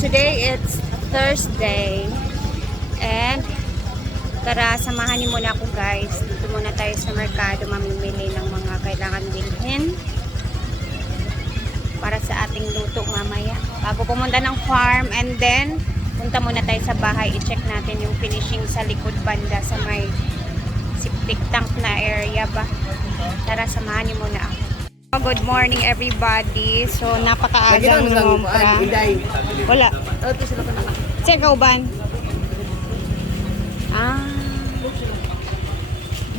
Today it's Thursday. And tara, samahan niyo muna ako guys. Dito muna tayo sa merkado mamimili ng mga kailangan bilhin para sa ating luto mamaya. Bago pumunta ng farm, and then punta muna tayo sa bahay. I-check natin yung finishing sa likod banda sa may septic tank na area ba. Tara, samahan niyo muna ako. Good morning everybody. So napakaagang ngompra. Wala. Check ban.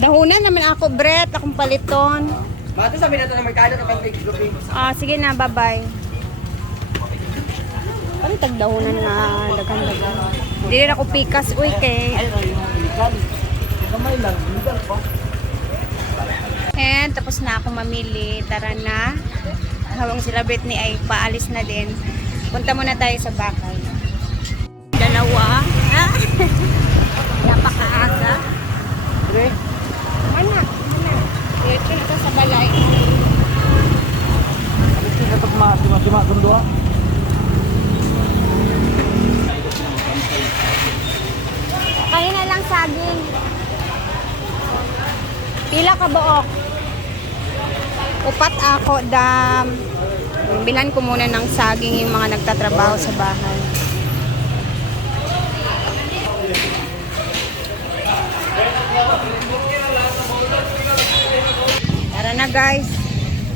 Dahunan naman ako, Brett, akong paliton. Bato sabi nato ng merkado kapag grouping. Sige na, bye-bye. Parang tagdahunan nga, dagan-dagan. Hindi rin ako pikas, uy, kay. Kamay lang, legal pa. And tapos na ako mamili. Tara na. Habang sila Britney ay paalis na din. Punta muna tayo sa bakal. Dalawa. Napakaaga. Pre, Mana? Diretso na to sa balay. alis ka kapag ma kundo. Kaya na lang saging. Pila ka buok? Upat ako, dam. Bilhan ko muna ng saging yung mga nagtatrabaho sa bahay. Tara na guys.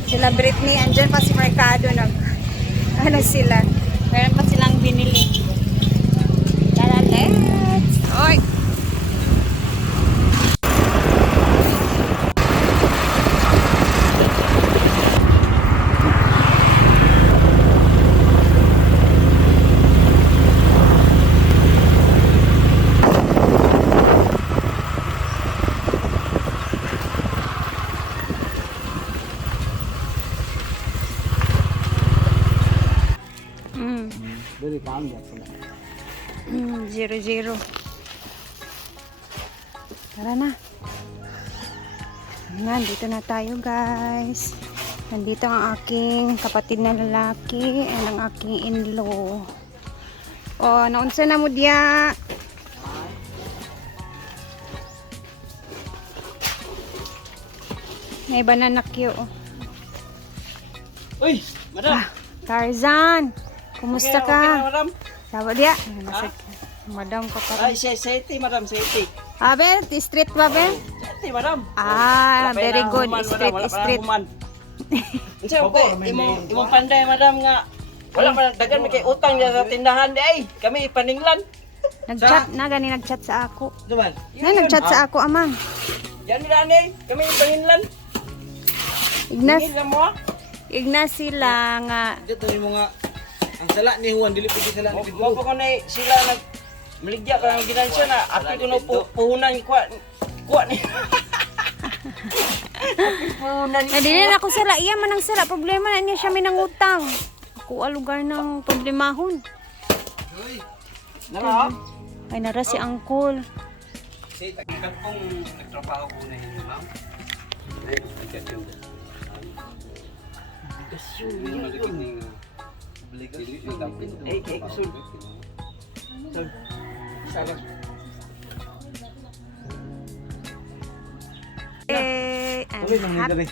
Sila Britney, andyan pa si Mercado. Ano sila? Meron pa silang binili. Tara, let's! Oy! Very calm ya. 0-0. Tara na. Nandito na tayo guys. Nandito ang aking kapatid na lalaki and ang aking in-law. Naunsa na mo diya. May banana Q. Uy, madam. Tarzan. Kumusta ka? Okay na, madam. Sabi dia. Madam ko pa. Ay, safety, madam, safety. Ben, street ba, Ben? Safety, madam. Very good. Street. Unsa po, imong panday, madam nga. Wala man dagan may kay utang niya sa tindahan di ay. Kami paninglan. Nag-chat na gani nag-chat sa ako. Duman. Nag-chat sa ako, amang. Yan nila ni, kami paninglan. Tingin mo. Ignas sila nga. Dito mo nga ang sala ni Juan dili pwede sala ni Mo pa ko na sila nag maligya ka ng ginansya na api ko na puhunan kuha ni. Nadili na ako sila. Iya man ang sila. Problema na niya siya may nangutang. Ako lugar ng problemahon. Nara. Ay nara si Uncle. Kasi kung nagtrabaho ko na yun, ma'am. Ay, obligasyon. Yung malikin ng obligasyon. Eh, sul. Sarap. I'm happy.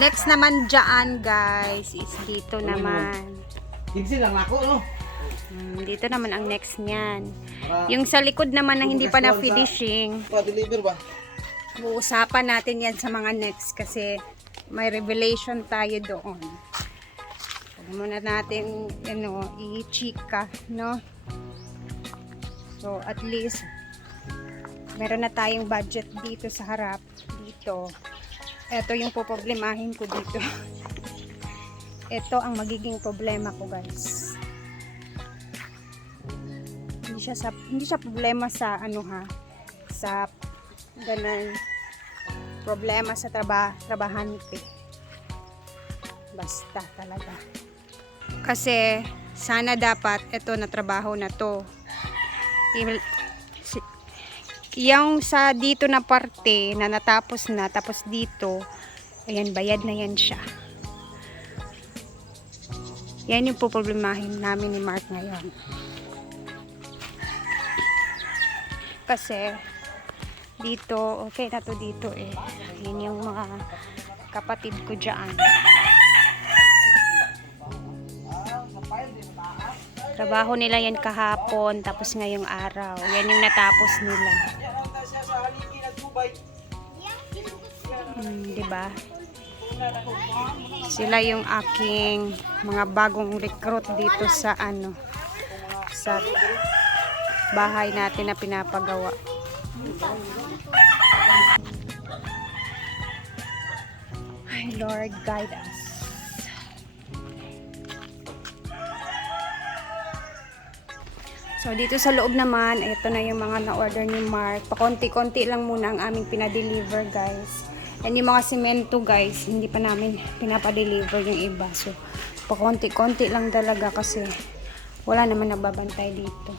Next naman dyan guys is dito naman. Tigsi lang ako, no? Dito naman ang next niyan. Yung sa likod naman na hindi pa na finishing. Pa-deliver ba? Uusapan natin yan sa mga next kasi may revelation tayo doon. Huwag muna natin i-chika, no? So at least meron na tayong budget dito sa harap. Dito. Ito yung poproblemahin ko dito. Ito ang magiging problema ko guys. Hindi siya problema sa sa ganun problema sa trabahante. Basta talaga. Kasi sana dapat ito na trabaho na to. Yung sa dito na parte na natapos na, tapos dito, ayan, bayad na yan siya. Yan yung poproblemahin namin ni Mark ngayon. Kasi dito, okay na to dito eh. Yun yung mga kapatid ko dyan. Trabaho nila yan kahapon, tapos ngayong araw. Yan yung natapos nila. Diba? Sila yung aking mga bagong recruit dito sa sa bahay natin na pinapagawa. Ay, Lord, guide us. So, dito sa loob naman, ito na yung mga na-order ni Mark. Pakonti-konti lang muna ang aming pinadeliver, guys. And yung mga semento, guys, hindi pa namin pinapadeliver yung iba. So, pakonti-konti lang talaga kasi wala naman nagbabantay dito.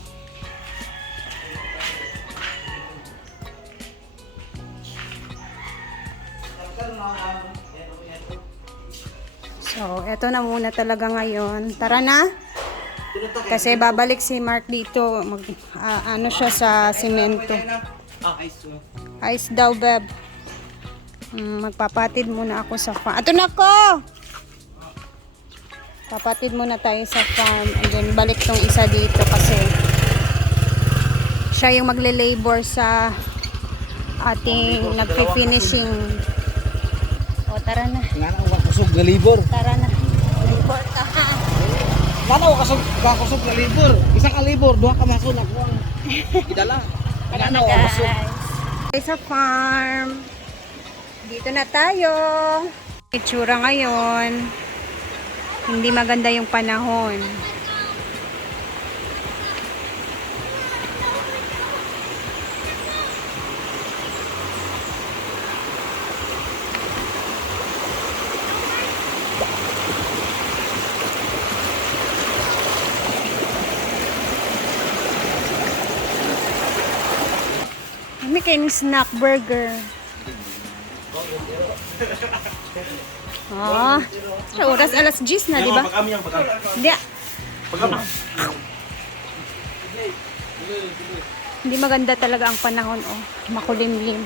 So, eto na muna talaga ngayon. Tara na! Kasi babalik si Mark dito. Ano siya sa semento. Ice daw, beb. Magpapatid muna ako sa farm. Ato na ko! Papatid muna tayo sa farm. And then, balik tong isa dito kasi siya yung magle-labor sa ating nagpi-finishing. O, tara na. Nga na, kusog na libor. Tara na. Labor ka. Nga na, kusog na libor. Isa ka libor, duha ka maso na kuwang idala. Nga na, kusog. Sa farm. Dito na tayo. Itsura ngayon. Hindi maganda yung panahon. May kayong snack burger. Ah, sa oras alas 10 na, di ba? Hindi. Hindi maganda talaga ang panahon, oh. Makulimlim.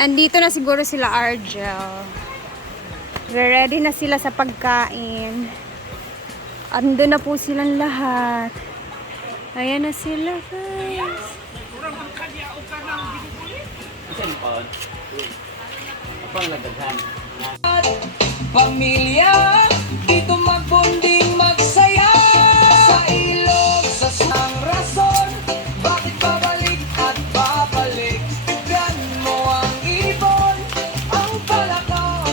Andito na siguro sila Argel. Ready na sila sa pagkain. Ando na po silang lahat. Ayan na sila, guys. Pamilya, dito magbonding magsaya. Sa ilog, sa sang rason, bakit babalik at babalik? Tignan mo ang ibon, ang palakaw.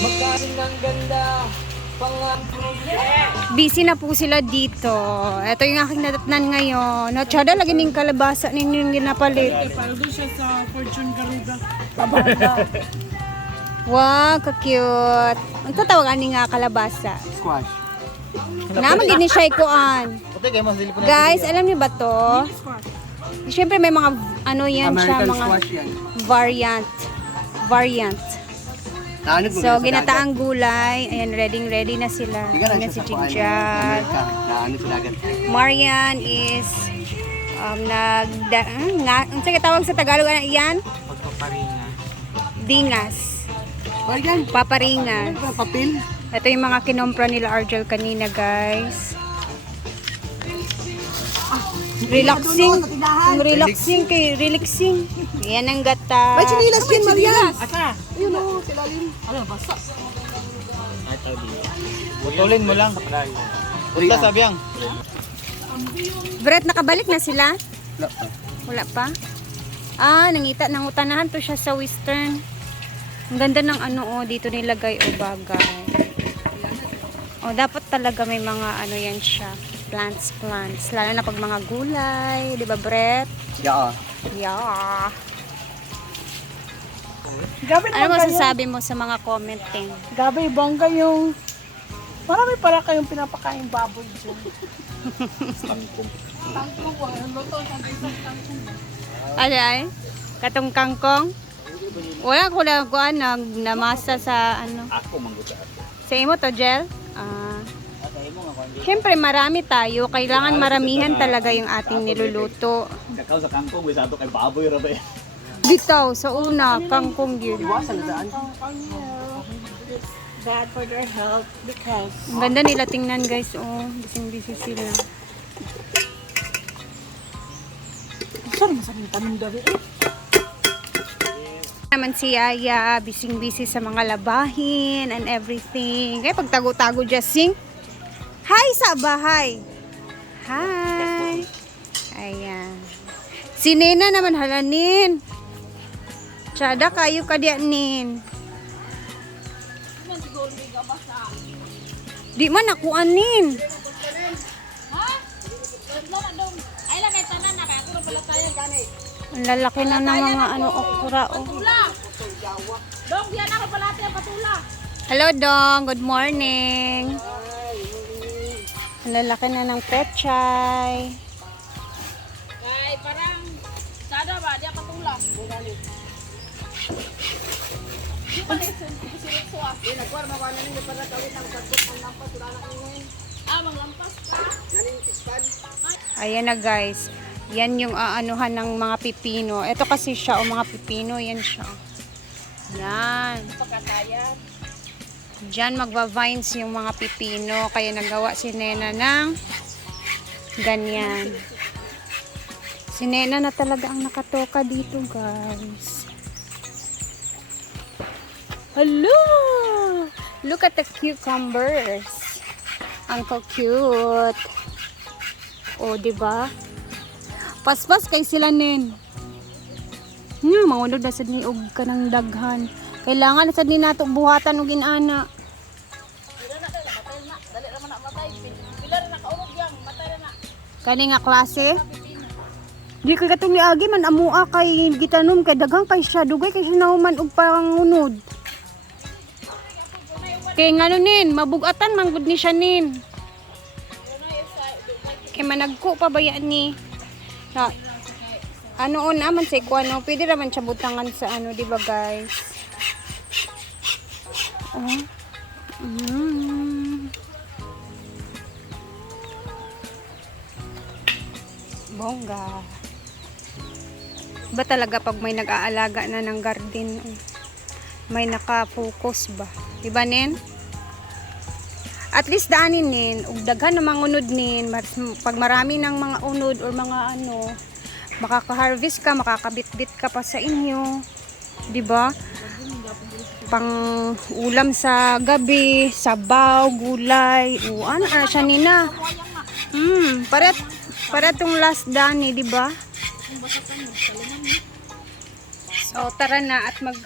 Magkasin ng ganda, Busy na po sila dito. Ito yung aking natatnan ngayon. No, tsada lagi ning kalabasa ninyo yung ginapalit. Para doon siya sa Fortune Garuda. Wow, ka-cute. Ang tatawag ani nga kalabasa. Squash. Naman din ni siya ikuan. Puti kayo mas dili po na. Guys, alam niyo ba to? Siyempre may mga ano yan siya, American mga squash yan. variant. Naanod mo So, ginataang gulay. Ayan, ready na sila. Tingnan Ayan lang si siya sa kuan. Jinjad. Naanod sa dagat. Marian is ang sige tawag sa Tagalog ano yan? Pagpaparinga. Dingas. Bayan. Paparingas. Papel. Ito yung mga kinompra nila Argel kanina, guys. Relaxing. Ang relaxing. Yan ang gata. May chinilas yan, Marian. Asa? Ayun o, silalim. Ano, basa. Putulin mo lang. Punta sabi ang. Brett, nakabalik na sila? Wala pa? Ah, nangutanahan to siya sa Western. Ang ganda ng ano, dito nilagay o bagay. O, dapat talaga may mga ano yan siya. Plants. Lalo na pag mga gulay. Di ba, Brett? Yeah. Yeah. Gabi Ano masasabi mo sa mga commenting? Gabi, bongga yung... Marami para kayong pinapakain baboy dyan. Tangkong, luto sa isang tangkong. Ay? Katong kangkong? Wala ko na kuan namasa sa ano. Ako mangguta ako. Sa imo to, Jel? Siyempre marami tayo. Kailangan maramihan talaga yung ating niluluto. Nakaw sa kangkong, may sato kay baboy ra ba yan? Bitaw, sa una, kangkong yun. Bad for their health because Ang ganda nila tingnan guys. Oh, bising-busy sila. saan masarap tanong gabi Naman si Yaya, bising-busy sa mga labahin and everything. Kaya pag tago-tago just sing. Hi sa bahay. Hi. Ayan. Si Nena naman halanin. Tsada kayo kadyanin. Di man ako anin. Ang lalaki na ng mga ano okra oh. Dong, yan ako pala ang patula. Hello Dong, good morning. Ang lalaki na ng pechay. Ay, parang sada ba? Di ako patula. Di pa rin sinuso ah. Nagwar mawanan nyo para gawin ang sagot ng lampas. Wala na ngayon. Manglampas pa. Ayan na guys. Yan yung aanuhan ng mga pipino. Ito kasi siya, o mga pipino, yan siya. Yan. Pagkatayan. Diyan magva-vines yung mga pipino. Kaya nagawa si Nena ng ganyan. Si Nena na talaga ang nakatoka dito guys. Hello! Look at the cucumbers. Uncle cute. O, diba? Paspas kay sila nin. Mangulog na sad ni og kanang daghan. Kailangan sad ni nato buhatan og inana. Dali naman na matay. Pila rin nakaurog yang. Matay na na. Kani nga klase? Di kay katong niagi man amua kay gitanom kay daghang kay siya dugay kay siya nahuman og pangunod. Kay ngano nin, mabugatan man gud ni siya nin. Kay managko pa ba yan ni? Na, ano on naman sa ikuano, pwede naman siya butangan sa ano, di ba guys? Oh. Bongga. Ba talaga pag may nag-aalaga na ng garden, may naka-focus ba? Di ba nin? At least daanin nin, ug daghan na mangunod nin, pag marami ng mga unod or mga ano, makaka-harvest ka, makakabit-bit ka pa sa inyo. 'Di ba? Pang ulam sa gabi, sabaw, gulay, o ano siya nina. Para tong last dani, 'di ba? So tara na at mag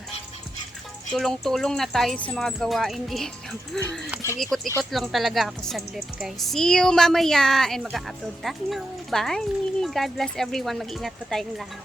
tulong-tulong na tayo sa mga gawain dito. Nag-ikot-ikot lang talaga ako saglit guys. See you mamaya and mag-upload tayo. Bye! God bless everyone. Mag-iingat po tayong lahat.